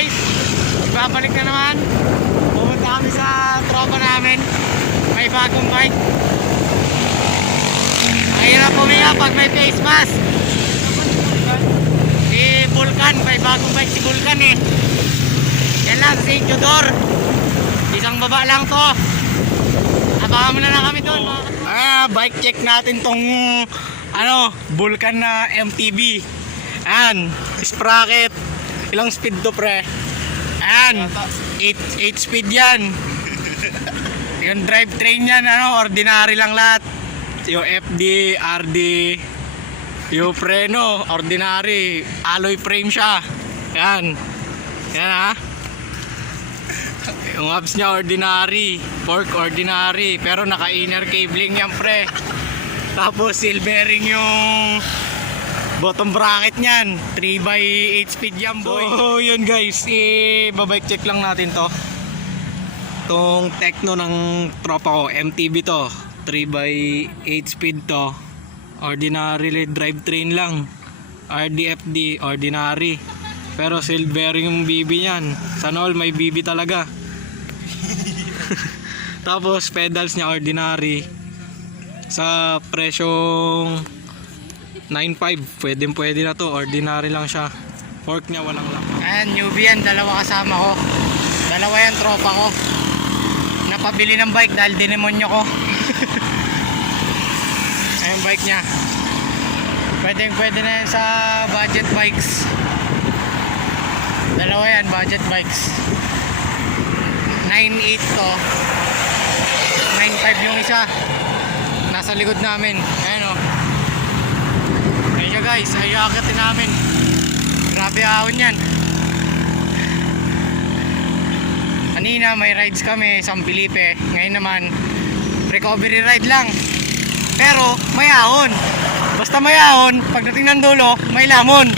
guys, ibabalik na naman. Pumunta kami sa tropa namin. May bagong bike. Mahirap puminga pag may face mask. Si Vulcan, may bagong bike si Vulcan eh. Yan lang, si Jodor. Isang baba lang to. Abangan mo na lang kami doon. Bike check natin tong Vulcan na MTB. Ayan, sprocket. Ilang speed to pre? Ayan, 8 speed yan. Yung drivetrain yan, ordinary lang lahat. Yung FD, RD, yung preno, ordinary. Alloy frame siya. Ayan. Ayan ha. Yung hubs niya ordinary. Fork ordinary. Pero naka-inner cabling yan pre. Tapos seal bearing yung bottom bracket niyan. 3x8 speed yan boy. So yun guys, babike check lang natin to. Tong Tekno ng tropa ko, MTB to. 3x8 speed to. Ordinary drivetrain lang. RDFD, ordinary. Pero seal bearing yung BB niyan. Sana all may BB talaga. Tapos pedals niya ordinary. Sa presyong 9.5, pwede na to. Ordinary lang siya. Fork niya walang lock. Ayan, newbie yan. Dalawa kasama ko. Dalawa yan, tropa ko. Napabili ng bike dahil dinemonyo ko. Ayan bike niya. Pwede na yan sa budget bikes. Dalawa yan, budget bikes. 9.8 to. 9.5 yung isa. Nasa likod namin. Ayan o. Ayan siya guys. Ayaw akitin namin. Grabe ahon yan. Kanina may rides kami San Felipe. Ngayon naman recovery ride lang. Pero may ahon. Basta may ahon, pagdating ng dulo may lamon.